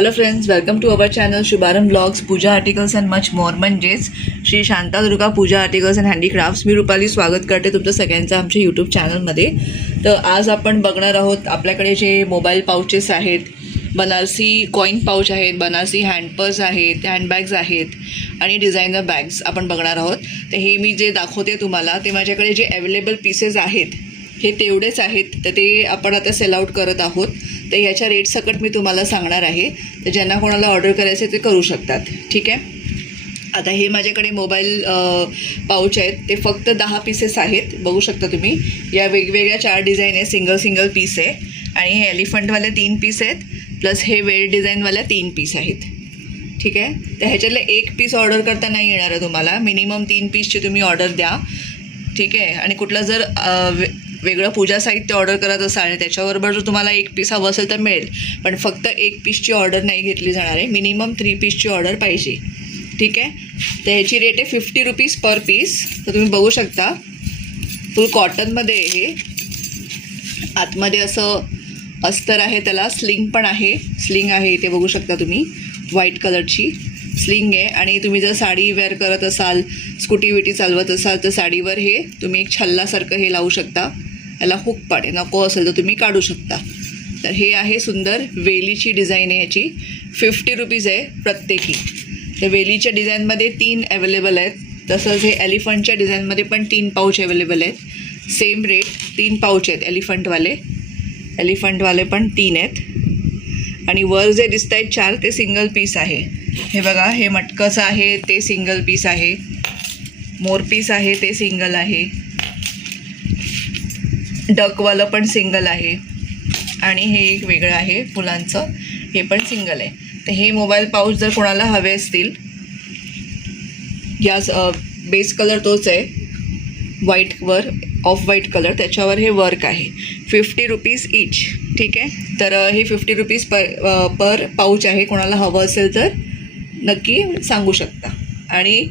Hello friends, welcome to our channel Shubharambh blogs, puja articles and much more, म्हणजेच Shri Shantadurga puja articles and handicrafts. मी रुपाली स्वागत करते तुमचं सगळ्यांचं आमच्या यूट्यूब चॅनलमध्ये. तर आज आपण बघणार आहोत आपल्याकडे जे मोबाईल पाउचेस आहेत, बनारसी कॉईन पाऊच आहेत, बनारसी हँडपर्स आहेत, हँडबॅग्स आहेत आणि डिझायनर बॅग्स आपण बघणार आहोत. तर हे मी जे दाखवते तुम्हाला ते माझ्याकडे जे अवेलेबल पीसेस आहेत हे तेवढेच आहेत. तर ते आपण आता सेल आउट करत आहोत. तर ह्याच्या रेट सकट मी तुम्हाला सांगणार आहे. तर ज्यांना कोणाला ऑर्डर करायचे ते करू शकतात. ठीक आहे. आता हे माझ्याकडे मोबाईल पाऊच आहेत, ते फक्त 10 पीसेस आहेत. बघू शकता तुम्ही. या वेगवेगळ्या 4 डिझाईन आहे, सिंगल पीस आहे. आणि हे एलिफंटवाले 3 पीस आहेत, प्लस हे वेळ डिझाईनवाल्या 3 पीस आहेत. ठीक आहे. तर ह्याच्यातले 1 पीस ऑर्डर करता नाही येणार आहे तुम्हाला. मिनिमम 3 पीसची तुम्ही ऑर्डर द्या. ठीक आहे. आणि कुठलं जर वेगळं पूजा साहित्य ऑर्डर करत असाल आणि त्याच्याबरोबर जर तुम्हाला 1 पीस हवं असेल तर मिळेल, पण फक्त 1 पीसची ऑर्डर नाही घेतली जाणार आहे. मिनिमम 3 पीसची ऑर्डर पाहिजे. ठीक आहे. तर ह्याची रेट आहे 50 रुपीज पर पीस. तर तुम्ही बघू शकता फुल कॉटनमध्ये हे. आतमध्ये असं अस्तर आहे, त्याला स्लिंग पण आहे. स्लिंग आहे इथे बघू शकता तुम्ही, व्हाईट कलरची स्लिंग आहे. आणि तुम्ही जर साडी वेअर करत असाल, स्कूटी विटी चालवत असाल तर साडीवर हे तुम्ही एक छल्लासारखं हे लावू शकता. याला हुक पाडे नको असेल तर तुम्ही काढू शकता. तर हे आहे सुंदर वेलीची डिझाईन आहे. याची 50 रुपीज आहे प्रत्येकी. तर वेलीच्या डिझाईनमध्ये 3 अवेलेबल आहेत. तसंच हे एलिफंटच्या डिझाईनमध्ये पण 3 पाऊच अवेलेबल आहेत. Same rate. 3 पाऊच आहेत एलिफंटवाले पण 3 आहेत. आणि वर जे दिसत आहेत 4 ते सिंगल पीस आहे. हे बघा, हे मटकचं आहे ते सिंगल पीस आहे. मोर पीस आहे ते सिंगल आहे. डकवालं पण सिंगल आहे. आणि हे एक वेगळं आहे फुलांचं, हे पण सिंगल आहे. तर हे मोबाईल पाऊच जर कोणाला हवे असतील, या बेस कलर तोच आहे, व्हाईटवर ऑफ व्हाईट कलर, त्याच्यावर हे वर्क आहे. 50 रुपीज ईच. ठीक आहे. तर हे 50 रुपीज पर पाऊच आहे. कोणाला हवं असेल तर नक्की सांगू शकता. आणि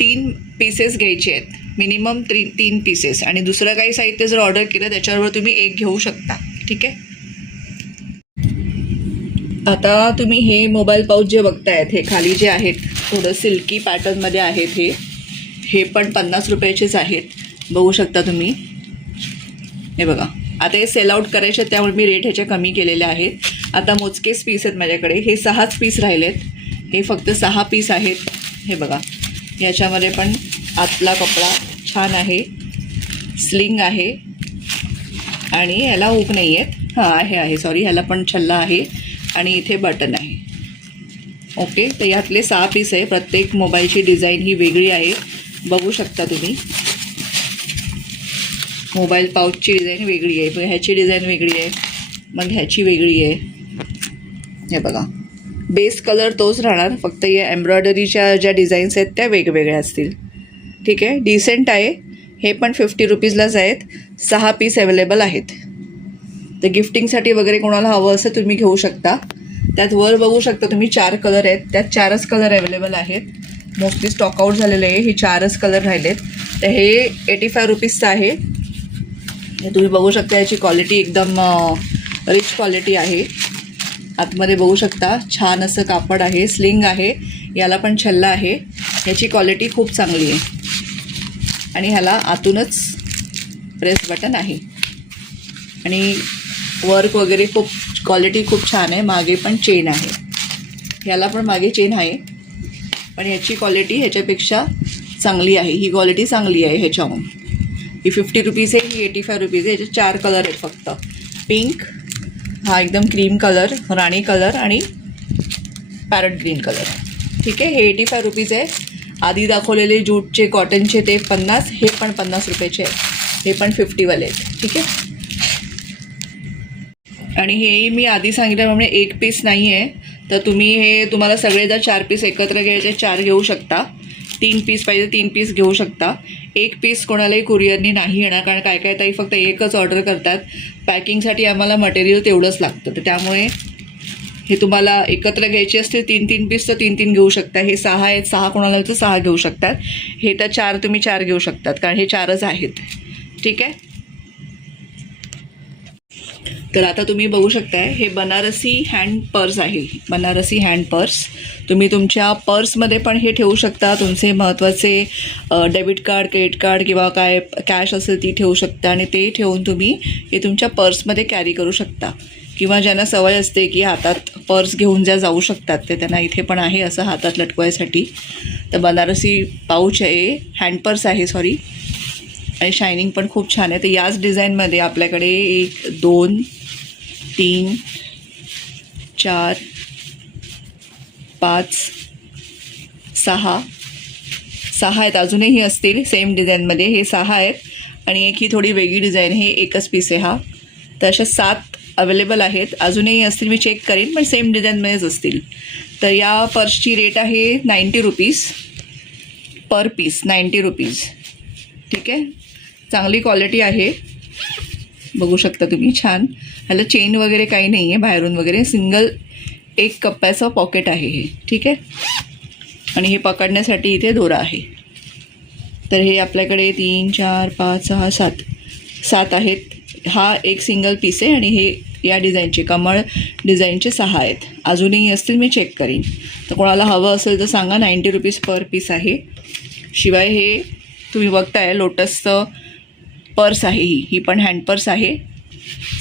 3 पीसेस घ्यायचे आहेत, मिनिमम 3 पीसेस. आणि दुसरं काही साहित्य जर ऑर्डर केलं त्याच्यावर तुम्ही 1 घेऊ शकता. ठीक आहे. आता तुम्ही हे मोबाईल पाऊच जे बघतायत, हे खाली जे आहेत थोडं सिल्की पॅटर्नमध्ये आहेत. हे पण 50 रुपयाचेच आहेत. बघू शकता तुम्ही. हे बघा, आता हे सेल आउट करायचे त्यामुळे मी रेट ह्याचे कमी केलेले आहेत. आता मोजकेच पीस आहेत माझ्याकडे. हे 6च पीस राहिलेत. हे फक्त 6 पीस आहेत. हे बघा, याच्यामध्ये पण आतला कपडा छान आहे, स्लिंग आहे आणि ह्याला हुक नाही आहेत. आहे सॉरी, ह्याला पण छल्ला आहे आणि इथे बटन आहे. ओके. तर यातले 6 पीस आहे. प्रत्येक मोबाईलची डिझाईन ही वेगळी आहे. बघू शकता तुम्ही. मोबाईल पाऊचची डिझाईन वेगळी आहे, मग ह्याची डिझाईन वेगळी आहे, मग ह्याची वेगळी आहे. हे बघा, बेस कलर तोच राहणार, फक्त या एम्ब्रॉयडरीच्या ज्या डिझाईन्स आहेत त्या वेगवेगळ्या असतील. ठीक आहे. डिसेंट आहे. हे पण 50 रुपीजलाच आहेत. 6 पीस अवेलेबल आहेत. तर गिफ्टिंगसाठी वगैरे कोणाला हवं असं तुम्ही घेऊ शकता. त्यात वर बघू शकता तुम्ही 4 कलर आहेत. त्यात 4च कलर अवेलेबल आहेत. मोस्टली स्टॉक आउट झालेले आहे. हे 4च कलर राहिलेत. तर हे 85 रुपीजचं आहे. हे तुम्ही बघू शकता. याची क्वालिटी एकदम रिच क्वालिटी आहे. आतमध्ये बघू शकता छान असं कापड आहे, स्लिंग आहे, याला पण छल्ला आहे. याची क्वालिटी खूप चांगली आहे. आणि ह्याला आतूनच प्रेस बटन आहे. आणि वर्क वगैरे खूप क्वालिटी खूप छान आहे. मागे पण चेन आहे. ह्याला पण मागे चेन आहे, पण याची क्वालिटी ह्याच्यापेक्षा चांगली आहे. ही क्वालिटी चांगली आहे ह्याच्याहून. ही 50 रुपीज आहे, ही 85 रुपीज आहे. याचे 4 कलर आहेत फक्त. पिंक, हा एकदम क्रीम कलर, राणी कलर आणि पॅरट ग्रीन कलर. ठीक आहे. हे 85 रुपीज आहे. आधी दाखवलेले जूटचे कॉटनचे ते 50, हे पण 50 रुपयाचे आहेत. हे पण 50वाले आहेत. ठीक आहे. आणि हे मी आधी सांगितल्याप्रमाणे 1 पीस नाही आहे. तर तुम्हाला सगळे जर 4 पीस एकत्र घ्यायचे 4 घेऊ शकता. 3 पीस पाहिजे 3 पीस घेऊ शकता. 1 पीस कोणालाही कुरिअरनी नाही येणार, कारण काय ताई फक्त 1च ऑर्डर करतात. पॅकिंगसाठी आम्हाला मटेरियल तेवढंच लागतं. तर त्यामुळे हे तुम्हाला एकत्र घ्यायचे असतील 3 पीस तर 3 घेऊ शकता. हे 6 आहेत. 6 कोणाला तर 6 घेऊ शकतात. हे तर 4 तुम्ही 4 घेऊ शकतात, कारण हे 4च आहेत. ठीक आहे. तर आता तुम्ही बघू शकताय हे बनारसी हँड पर्स आहे. बनारसी हँड पर्स तुम्ही तुमच्या पर्समध्ये पण हे ठेवू शकता. तुमचे महत्त्वाचे डेबिट कार्ड, क्रेडिट कार्ड किंवा काय कॅश असेल ती ठेवू शकता आणि ते ठेवून तुम्ही हे तुमच्या पर्समध्ये कॅरी करू शकता. किंवा ज्यांना सवय असते की हातात पर्स घेऊन ज्या जाऊ शकतात ते त्यांना इथे पण आहे असं हातात लटकवायसाठी. तर बनारसी पाऊच आहे, हँड पर्स आहे सॉरी, आणि शायनिंग पण खूप छान आहे. तर याच डिझाईनमध्ये आपल्याकडे 1 2 3 4 5 6 आहेत. अजूनही असतील सेम डिझाईनमध्ये. हे 6 आहेत आणि एक ही थोडी वेगळी डिझाईन. हे एकच पीस आहे हा. तर अशा 7 अवेलेबल आहेत. अजूनही असतील, मी चेक करीन, पण सेम डिझाईनमध्येच असतील. तर या पर्सची रेट आहे 90 रुपीज पर पीस. 90 रुपीज. ठीक आहे, चांगली क्वालिटी आहे. बघू शकता तुम्ही, छान. ह्याला चेन वगैरे काही नाही आहे बाहेरून वगैरे. सिंगल एक कप्प्याचं पॉकेट आहे हे. ठीक आहे, आणि हे पकडण्यासाठी इथे दोरा आहे. तर हे आपल्याकडे 3 4 5 6 7 आहेत. हा एक सिंगल पीस आहे आणि हे या डिझाईनचे कमळ डिझाईनचे 6 आहेत. अजूनही असतील, मी चेक करीन. तर कोणाला हवं असेल तर सांगा. 90 रुपीज पर पीस आहे. शिवाय हे तुम्ही बघताय लोटसचं पर्स आहे. ही पण हँड पर्स आहे.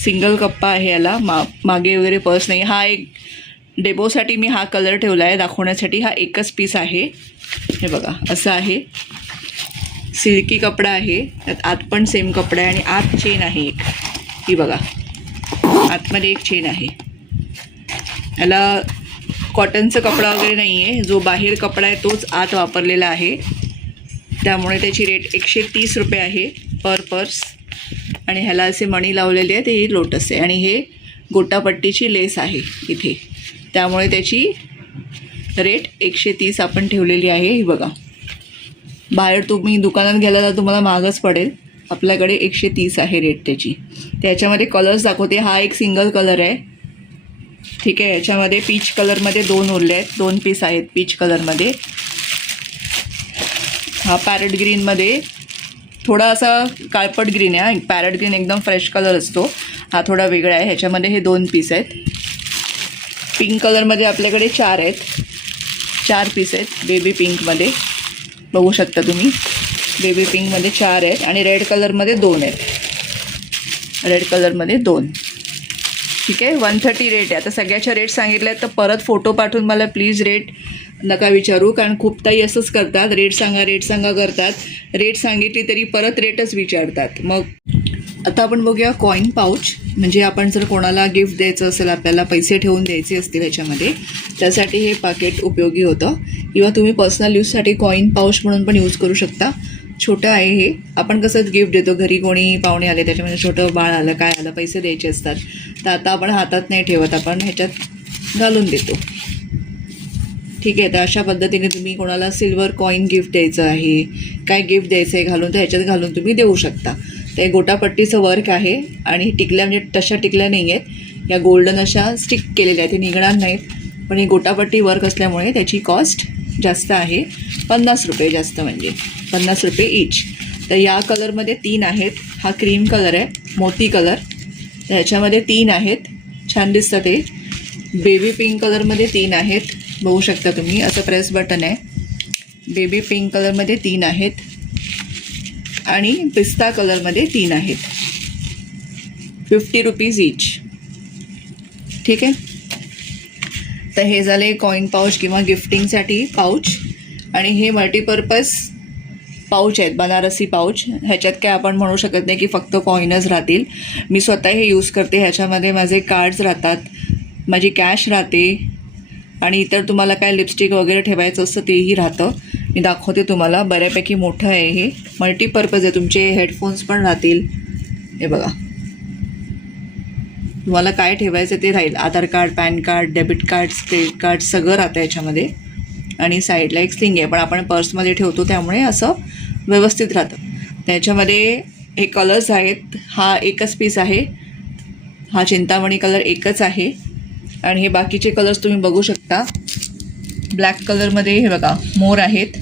सिंगल कप्पा आहे याला. मागे वगैरे पर्स नाही. हा एक डेबोसाठी मी हा कलर ठेवला आहे दाखवण्यासाठी. हा एकच पीस आहे. हे बघा असं आहे. सिल्की कपडा आहे. त्यात आत पण सेम कपडा आहे आणि आत चेन आहे एक. ही बघा, आतमध्ये एक चेन आहे. याला कॉटनचा कपडा वगैरे नाही आहे. जो बाहेर कपडा आहे तोच आत वापरलेला आहे. त्यामुळे त्याची रेट 130 रुपये आहे पर पर्स. आणि ह्याला असे मणी लावलेले आहेत. हे लोटस आहे आणि हे गोटापट्टीची लेस आहे इथे. त्यामुळे त्याची रेट 130 आपण ठेवलेली आहे. ही बघा, बाहेर तुम्ही दुकानात गेला तर तुम्हाला महागच पडेल. आपल्याकडे 130 आहे रेट त्याची. त्याच्यामध्ये कलर्स दाखवते. हा एक सिंगल कलर आहे. ठीक आहे, याच्यामध्ये पीच कलरमध्ये 2 उरले आहेत. 2 पीस आहेत पीच कलरमध्ये. हा पॅरेट ग्रीनमध्ये थोडा असा काळपट ग्रीन आहे. पॅरेट ग्रीन एकदम फ्रेश कलर असतो. हा थोडा वेगळा आहे. ह्याच्यामध्ये हे 2 पीस आहेत. पिंक कलरमध्ये आपल्याकडे 4 आहेत. 4 पीस आहेत बेबी पिंकमध्ये. बघू शकता तुम्ही, बेबी पिंकमध्ये 4 आहेत आणि रेड कलरमध्ये 2 आहेत. रेड कलरमध्ये 2. ठीक आहे, 130 रेट आहे. आता सगळ्याच्या रेट सांगितले आहेत तर परत फोटो पाठवून मला प्लीज रेट नका विचारू, कारण खूप ताई असंच करतात. रेट सांगा करतात. रेट सांगितली तरी परत रेटच विचारतात. मग आता आपण बघूया कॉईन पाऊच. म्हणजे आपण जर कोणाला गिफ्ट द्यायचं असेल, आपल्याला पैसे ठेवून द्यायचे असतील ह्याच्यामध्ये, त्यासाठी हे पाकिट उपयोगी होतं. किंवा तुम्ही पर्सनल यूजसाठी कॉईन पाऊच म्हणून पण यूज करू शकता. छोटं आहे हे. आपण कसं गिफ्ट देतो, घरी कोणी पाहुणे आले, त्याच्यामध्ये छोटं बाळ आलं, काय आलं, पैसे द्यायचे असतात. तर आता आपण हातात नाही ठेवत, आपण ह्याच्यात घालून देतो. ठीक आहे, तर अशा पद्धतीने तुम्ही कोणाला सिल्वर कॉईन गिफ्ट द्यायचं आहे, काय गिफ्ट द्यायचं आहे घालून, तर ह्याच्यात घालून तुम्ही देऊ शकता. ते गोटापट्टीचं वर्क आहे आणि टिकल्या म्हणजे तशा टिकल्या नाही आहेत. या गोल्डन अशा स्टिक केलेल्या आहेत. ते निघणार नाहीत, पण ही गोटापट्टी वर्क असल्यामुळे त्याची कॉस्ट जास्त आहे. 50 रुपये जास्त, म्हणजे 50 रुपये ईच. तर या कलरमध्ये 3 आहेत. हा क्रीम कलर आहे, मोती कलर. तर ह्याच्यामध्ये 3 आहेत. छान दिसतं ते. बेबी पिंक कलरमध्ये 3 आहेत. बघू शकता तुम्ही, असं प्रेस बटन आहे. बेबी पिंक कलरमध्ये 3 आहेत आणि पिस्ता कलरमध्ये 3 आहेत. 50 रुपीज ईच. ठीक आहे, तर हे झाले कॉईन पाऊच किंवा गिफ्टिंगसाठी पाऊच. आणि हे मल्टीपर्पज पाऊच आहेत, बनारसी पाऊच. ह्याच्यात काय आपण म्हणू शकत नाही की फक्त कॉईनच राहतील. मी स्वतः हे यूज करते. ह्याच्यामध्ये माझे कार्ड्स राहतात, माझी कॅश राहते आणि इतर तुम्हाला काय लिपस्टिक वगैरे ठेवायचं असतं तेही राहतं. मी दाखवते तुम्हाला. बऱ्यापैकी मोठं आहे हे. मल्टीपर्पज आहे. तुमचे हेडफोन्स पण राहतील. हे बघा, तुम्हाला काय ठेवायचं ते राहील. Aadhaar card, PAN card, debit cards, credit card सगळं राहतं याच्यामध्ये. आणि साईडला एक स्लिंग आहे, पण आपण पर्समध्ये ठेवतो त्यामुळे असं व्यवस्थित राहतं. त्याच्यामध्ये हे कलर्स आहेत. हा एकच पीस आहे. हा चिंतामणी कलर एकच आहे. आणि हे बाकीचे कलर्स तुम्ही बघू शकता. ब्लॅक कलरमध्ये हे बघा मोर आहेत.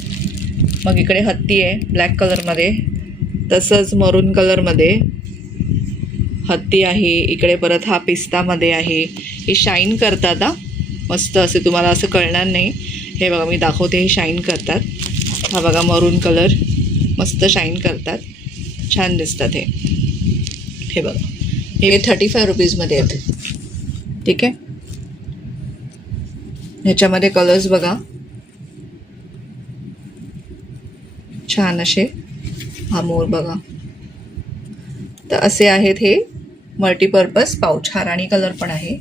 मग इकडे हत्ती आहे ब्लॅक कलरमध्ये. तसंच मरून कलरमध्ये हत्ती आहे, इकडे परत हा पिस्तामध्ये आहे. हे शाईन करतात हा मस्त, असे तुम्हाला असं कळणार नाही. हे बघा मी दाखवते, हे शाईन करतात. हा बघा मरून कलर मस्त शाईन करतात, छान दिसतात हे बघा. हे 35 रुपीजमध्ये आहेत. ठीक आहे, ह्याच्यामध्ये कलर्स बघा छान असे. हा मोर बघा. तर असे आहेत हे मल्टीपर्पज पाऊच. हा राणी कलर पण आहे,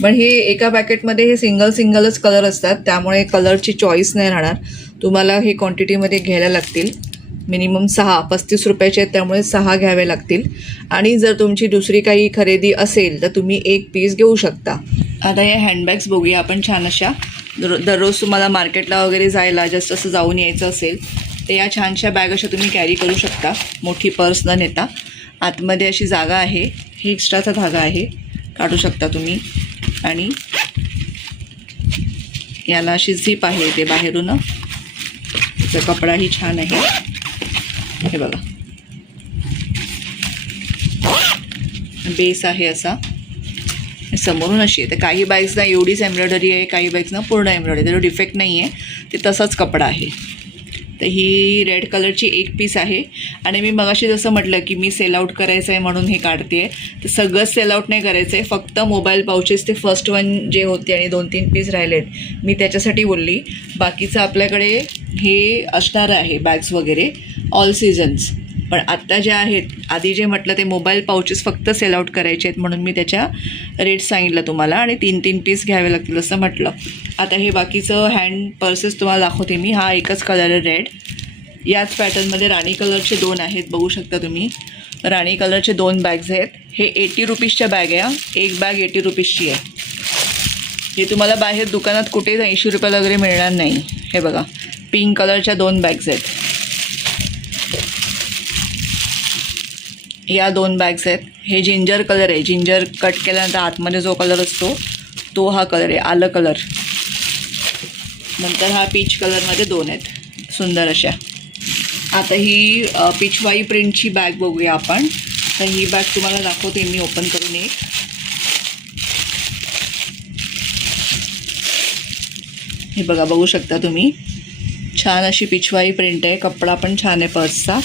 पण हे एका पॅकेटमध्ये हे सिंगलच कलर असतात, त्यामुळे कलरची चॉईस नाही राहणार. तुम्हाला हे क्वांटिटीमध्ये घ्यायला लागतील. मिनिमम 6 35 रुपयाचे आहेत, त्यामुळे 6 घ्यावे लागतील. आणि जर तुमची दुसरी काही खरेदी असेल तर तुम्ही 1 पीस घेऊ शकता. आता या हँडबॅग्स बघूया आपण छान अशा. दररोज तुम्हाला मार्केटला वगैरे जायला जस्ट असं जाऊन यायचं असेल तर या छानशा बॅग अशा तुम्ही कॅरी करू शकता, मोठी पर्स न नेता. आतमध्ये अशी जागा आहे, ही एक्स्ट्राचा धागा आहे, काढू शकता तुम्ही. आणि याला अशी झिप आहे, ते बाहेरून त्याचा कपडाही छान आहे. हे बघा बेस आहे असा, समोरून अशी आहे. तर काही बॅग्सना एवढीच एम्ब्रॉयडरी आहे, काही बॅग्सना पूर्ण एम्ब्रॉयडरी, त्याचा डिफेक्ट नाही आहे, ते तसाच कपडा आहे. तर ही रेड कलरची 1 पीस आहे. आणि मी मगाशी जसं म्हटलं की मी सेल आउट करायचं आहे म्हणून हे काढते आहे, तर सगळंच सेल आउट नाही करायचं आहे. फक्त मोबाईल पाउचेस ते फर्स्ट वन जे होते आणि 2-3 पीस राहिलेत, मी त्याच्यासाठी बोलली. बाकीचं आपल्याकडे हे असणार आहे बॅग्स वगैरे ऑल सीझन्स. पण आत्ता जे आहेत, आधी जे म्हटलं ते मोबाईल पाउचेस फक्त सेल आउट करायचे आहेत, म्हणून मी त्याच्या रेट सांगितलं तुम्हाला. आणि 3-3 पीस घ्यावे लागतील असं म्हटलं. आता हे बाकीचं हँड पर्सेस तुम्हाला दाखवते मी. हा एकच कलर आहे रेड. याच पॅटर्नमध्ये राणी कलरचे 2 आहेत, बघू शकता तुम्ही. राणी कलरचे 2 बॅग्स आहेत. हे 80 रुपीजच्या बॅग आहे. एक बॅग 80 रुपीजची आहे. हे तुम्हाला बाहेर दुकानात कुठेच 80 रुपयाला वगैरे मिळणार नाही. हे बघा पिंक कलरच्या 2 बॅग्स आहेत. या 2 बॅग्स आहेत. हे जिंजर कलर आहे, जिंजर कट केल्यानंतर आतमध्ये जो कलर असतो तो हा कलर आहे, आलं कलर. नंतर हा पीच कलरमध्ये 2 आहेत सुंदर अशा. आता ही पिचवाई प्रिंटची बॅग बघूया आपण. तर ही बॅग तुम्हाला दाखवते मी ओपन करून एक. हे बघा बघू शकता तुम्ही, छान अशी पिचवाई प्रिंट आहे, कपडा पण छान आहे पर्सचा.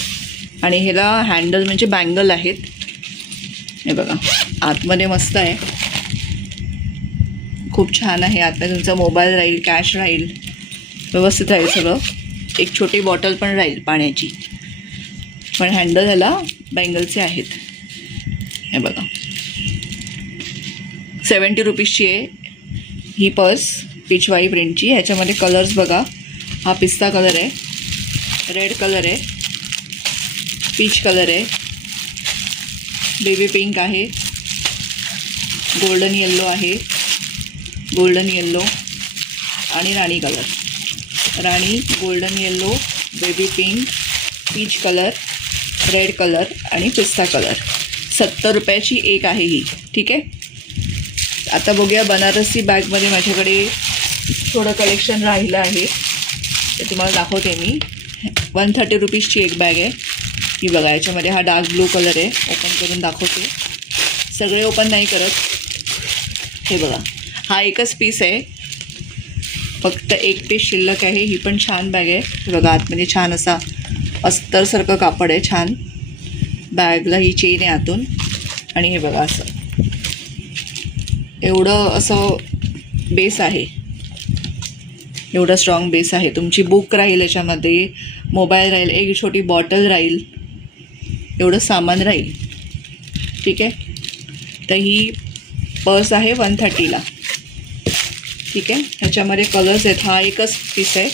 आणि ह्याला हँडल म्हणजे बँगल आहेत. हे बघा आतमध्ये मस्त आहे, खूप छान आहे. आतमध्ये तुमचा मोबाईल राहील, कॅश राहील, व्यवस्थित राहील सगळं. एक छोटी बॉटल पण राहील पाण्याची. पण हँडल ह्याला बँगलचे आहेत. हे बघा 70 रुपीजची आहे ही पर्स पिचवाई प्रिंटची. ह्याच्यामध्ये कलर्स बघा, हा पिस्ता कलर आहे, रेड कलर आहे, पीच कलर आहे, बेबी पिंक आहे, गोल्डन येल्लो आहे, गोल्डन येल्लो आणि राणी कलर. राणी, golden yellow, baby pink, peach colour, red colour आणि पिस्ता कलर. 70 रुपयाची एक आहे ही. ठीक आहे. आता बघूया बनारसी बॅगमध्ये माझ्याकडे थोडं कलेक्शन राहिलं आहे, ते तुम्हाला दाखवते मी. 130 रुपीजची एक बॅग आहे ही बघा. याच्यामध्ये हा डार्क ब्लू कलर आहे, ओपन करून दाखवते. सगळे ओपन नाही करत. हे बघा हा एकच पीस आहे, फक्त 1 पीस शिल्लक आहे. ही पण छान बॅग आहे. हे बघा आतमध्ये छान असा अस्तरसारखं कापड आहे, छान. बॅगला ही चेन आहे आतून. आणि हे बघा असं एवढं असं बेस आहे, एवढा स्ट्रॉंग बेस आहे. तुमची बुक राहील याच्यामध्ये, मोबाईल राहील, एक छोटी बॉटल राहील, एवढं सामान राहील. ठीक आहे. तर ही पर्स आहे 130ला. ठीक आहे. ह्याच्यामध्ये कलर्स आहेत. हा एकच पीस आहे.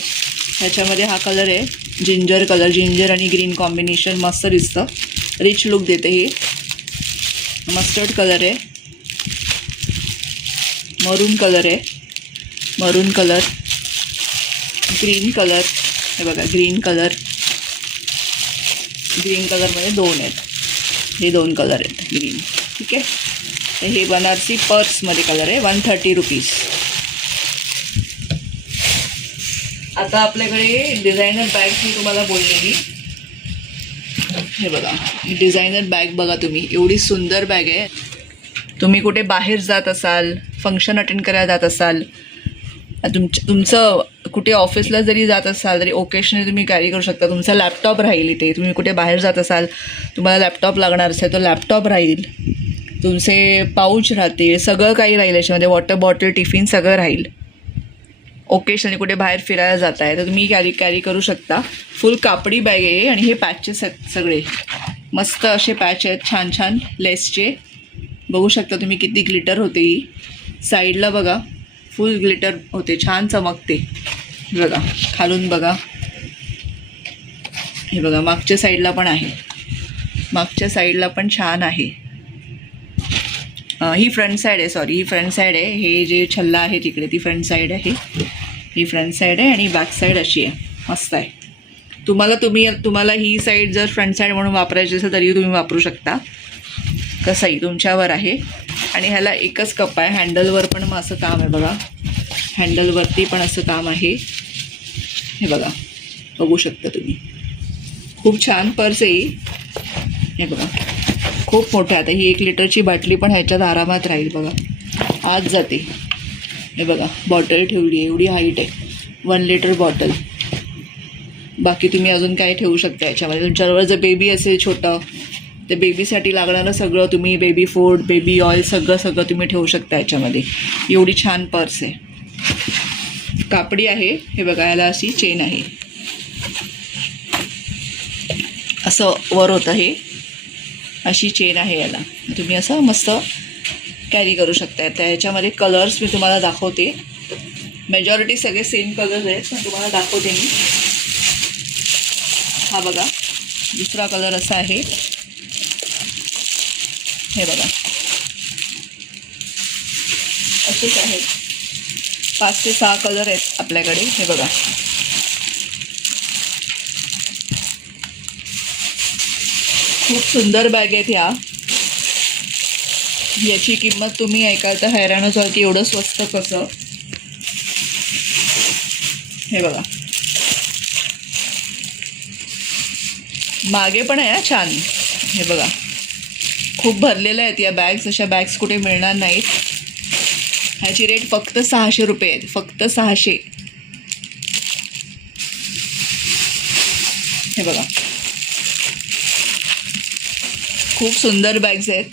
ह्याच्यामध्ये हा कलर आहे जिंजर कलर, जिंजर आणि ग्रीन कॉम्बिनेशन मस्त दिसतं, रिच लुक देते. ही मस्टर्ड कलर आहे, मरून कलर आहे, मरून कलर, ग्रीन कलर. हे बघा ग्रीन कलर, ग्रीन कलरमध्ये 2 आहेत. हे 2 कलर आहेत ग्रीन. ठीक आहे. तर हे बनारसी पर्समध्ये कलर आहे, 130 रुपीज. आता आपल्याकडे डिझायनर बॅग्स मी तुम्हाला बोललेली, हे बघा, डिझायनर बॅग बघा तुम्ही, एवढी सुंदर बॅग आहे. तुम्ही कुठे बाहेर जात असाल, फंक्शन अटेंड करायला जात असाल, तुमचं कुठे ऑफिसला जरी जात असाल तरी ओकेशनली तुम्ही कॅरी करू शकता. तुमचा लॅपटॉप राहील इथे. तुम्ही कुठे बाहेर जात असाल, तुम्हाला लॅपटॉप लागणार असेल तर लॅपटॉप राहील, तुमचे पाऊच राहतील, सगळं काही राहील याच्यामध्ये. वॉटर बॉटल, टिफिन सगळं राहील. ओकेशनली कुठे बाहेर फिरायला जात आहे तर तुम्ही कॅरी करू शकता. फुल कापडी बॅग आहे आणि हे पॅचेस आहेत सगळे, मस्त असे पॅच आहेत छान छान लेसचे. बघू शकता तुम्ही किती ग्लिटर होते. ही साईडला बघा, फुल ग्लिटर होते, छान चमकते. बघा खालून बघा, हे बघा मागच्या साईडला पण आहे, मागच्या साईडला पण छान आहे. ही फ्रंट साईड आहे, सॉरी ही फ्रंट साईड आहे. हे जे छल्ला आहे तिकडे ती फ्रंट साईड आहे, ही फ्रंट साईड आहे आणि बॅक साईड अशी आहे. मस्त आहे. तुम्हाला ही साईड जर फ्रंट साईड म्हणून वापरायची असेल तरी तुम्ही वापरू शकता, कसंही तुमच्यावर आहे. आणि ह्याला एकच कप आहे. हँडलवर पण मग असं काम आहे बघा, हँडलवरती पण असं काम आहे. हे बघा, बघू शकता तुम्ही, खूप छान पर्स आहे ही. हे बघा खूप मोठं. आता ही 1 लिटरची बाटली पण ह्याच्यात आरामात राहील बघा, आत जाते. हे बघा बॉटल ठेवली आहे, एवढी हाईट आहे, 1 लिटर बॉटल. बाकी तुम्ही अजून काय ठेवू शकता याच्यामध्ये. तुमच्याजवळ जर बेबी असेल छोटं, तर बेबीसाठी लागणारं सगळं तुम्ही, बेबी फूड, बेबी ऑइल, सगळं तुम्ही ठेवू शकता याच्यामध्ये. एवढी छान पर्स आहे, कापडी आहे. हे बघा याला अशी चेन आहे, असं वर होतं, हे अशी चेन आहे याला. तुम्ही असं मस्त कॅरी करू शकता. त्या ह्याच्यामध्ये कलर्स मी तुम्हाला दाखवते. मेजॉरिटी सगळे सेम कलर्स आहेत, पण तुम्हाला दाखवते मी. हा बघा दुसरा कलर असा आहे, हे बघा असेच आहेत. 5 ते 6 कलर आहेत आपल्याकडे. हे बघा खूप सुंदर बॅग आहेत ह्या. याची किंमत तुम्ही ऐकाल तर हैराणच व्हाल की एवढं स्वस्त कसं. हे बघा मागे पण आहे छान. हे बघा खूप भरलेल्या आहेत या बॅग्स. अशा बॅग्स कुठे मिळणार नाहीत. ह्याची रेट फक्त 600 रुपये आहेत, फक्त 600. हे बघा खूप सुंदर बॅग्स आहेत.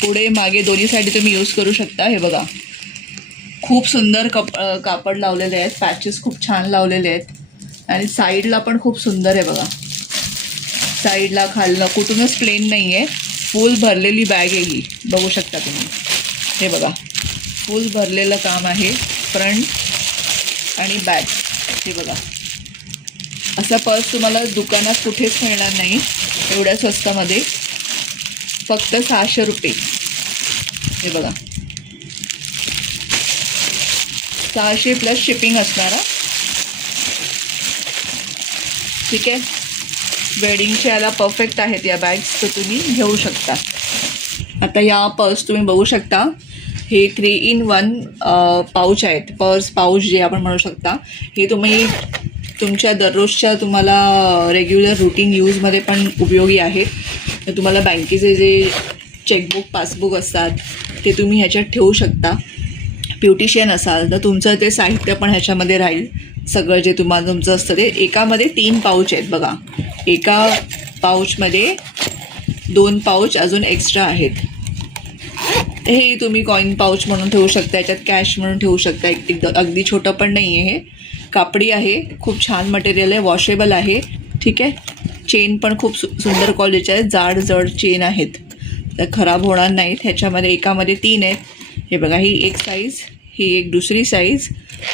पुढे मागे दोन्ही साईड तुम्ही यूज करू शकता. हे बघा खूप सुंदर कापड लावलेले आहेत, पॅचेस खूप छान लावलेले आहेत. आणि साईडला पण खूप सुंदर आहे बघा, साईडला खालनं कुठूनच प्लेन नाही आहे, फुल भरलेली बॅग आहे ही. बघू शकता तुम्ही. हे बघा फुल भरलेलं काम आहे, फ्रंट आणि बॅक. हे बघा असा पर्स तुम्हाला दुकानात कुठेच मिळणार नाही एवढ्या स्वस्तामध्ये, फक्त 600 रुपये. हे बघा 600 प्लस शिपिंग असणार. ठीक आहे, वेडिंगच्या याला परफेक्ट आहेत या बॅग्स, तर तुम्ही घेऊ शकता. आता या पर्स तुम्ही बघू शकता, हे 3-in-1 पाऊच आहेत. पर्स पाऊच जे आपण म्हणू शकता. हे तुम्ही तुमच्या दररोजच्या तुम्हाला रेग्युलर रुटीन यूजमध्ये पण उपयोगी आहेत. तर तुम्हाला बँकेचे जे चेकबुक, पासबुक असतात ते तुम्ही ह्याच्यात ठेवू शकता. ब्युटिशियन असाल तर तुमचं ते साहित्य पण ह्याच्यामध्ये राहील. सगळं जे तुमचं असतं ते. एकामध्ये 3 पाऊच आहेत बघा, एका पाऊचमध्ये 2 पाऊच अजून एक्स्ट्रा आहेत. हे तुम्ही कॉईन पाऊच म्हणून ठेवू शकता, याच्यात कॅश म्हणून ठेवू शकता. एकदम अगदी छोटं पण नाही आहे. हे कापडी आहे, खूप छान मटेरियल आहे, वॉशेबल आहे. ठीक आहे, चेन पण खूप सुंदर क्वालिटीचे आहेत, जाड जड चेन आहेत, तर खराब होणार नाहीत. ह्याच्यामध्ये एकामध्ये 3 आहेत. हे बघा ही एक साईज, ही एक दुसरी साईज.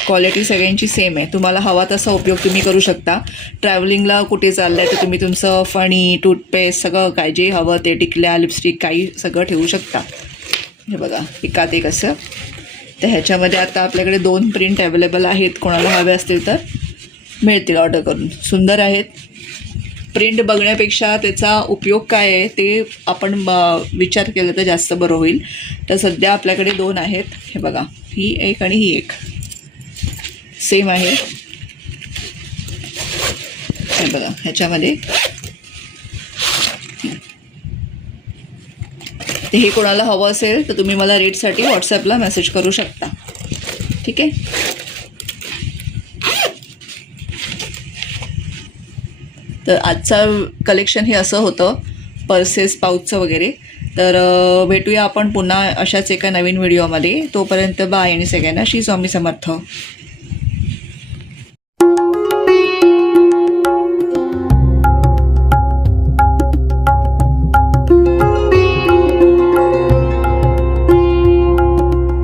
क्वालिटी सगळ्यांची सेम आहे. तुम्हाला हवा तसा उपयोग तुम्ही करू शकता. ट्रॅव्हलिंगला कुठे चाललं आहे तर तुम्ही तुमचं फणी, टूथपेस्ट, सगळं काय जे हवं ते, टिकल्या, लिपस्टिक, काही सगळं ठेवू शकता. हे बघा एकात एक असं. तर ह्याच्यामध्ये आता आपल्याकडे 2 प्रिंट अवेलेबल आहेत. कोणाला हवे असतील तर मिळतील ऑर्डर करून. सुंदर आहेत. प्रिंट बघण्यापेक्षा त्याचा उपयोग काय आहे ते आपण विचार केला तर जास्त बरं होईल. तर सध्या आपल्याकडे 2 आहेत. हे बघा ही एक आणि ही एक सेम आहे. हे बघा ह्याच्यामध्ये तर हे कोणाला हवं असेल तर तुम्ही मला रेटसाठी व्हॉट्सॲपला मेसेज करू शकता. ठीक आहे. तर आजचं कलेक्शन हे असं होतं, पर्सेस पाऊचचं वगैरे. तर भेटूया आपण पुन्हा अशाच एका नवीन व्हिडिओमध्ये. तोपर्यंत बाय आणि सगळ्यांना श्री स्वामी समर्थ.